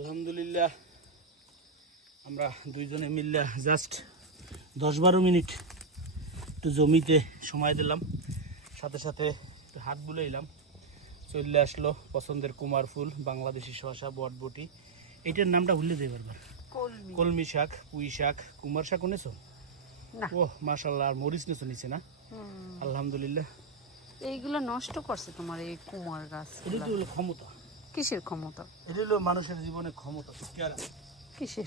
আলহামদুলিল্লাহ আমরা দুইজনে মিললে জাস্ট 10-12 মিনিট একটু জমিতে সময় দিলাম, সাথে সাথে একটু হাত বুলাইলাম। চলে আসলো পছন্দের কুমার ফুল, বাংলাদেশি শসা, বটবটি। এইটার নামটা ভুলে যাই বারবার। কলমি শাক, পুঁই শাক, কুমার শাক নেছো? ও মাশাআল্লাহ। আর মরিচ নেছো নিচে না? আলহামদুলিল্লাহ। এইগুলো নষ্ট করছে তোমার এই কুমার গাছ। এটা তো হলো ক্ষমতা। কিসের ক্ষমতা? এটা হলো মানুষের জীবনে ক্ষমতা। কিসের?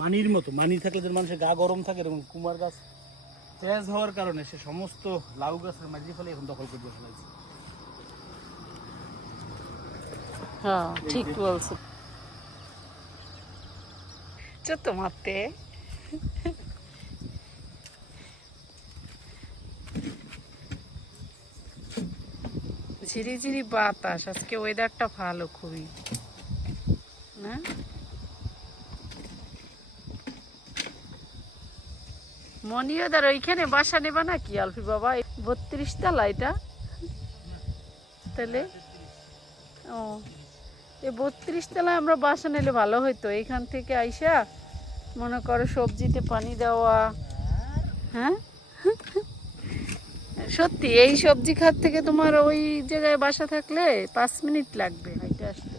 মানির মতো, মানি থাকলে যে মানুষের গা গরম থাকে, এরকম কুমার গাছ তেজ হওয়ার কারণে সে সমস্ত লাউ গাছের মাঝে ফেলে এখন দখল করে ফেলাইছে। হ্যাঁ ঠিক বলছো। চতো মারতে ঝিরিঝিরি বাতাস, আজকে ওয়েদারটা ভালো খুবই না? মনিয়দার ওইখানে বাসা নেবা নাকি আলফি বাবা? 32 তলা এটা তাহলে? ও এই 32 তলায় আমরা বাসা নিলে ভালো হইতো। এখান থেকে আইসা মনে করো সবজিতে পানি দেওয়া। হ্যাঁ সত্যি, এই সবজি খাত থেকে তোমার ওই জায়গায় বাসা থাকলে 5 মিনিট লাগবে হাইটে আসতে।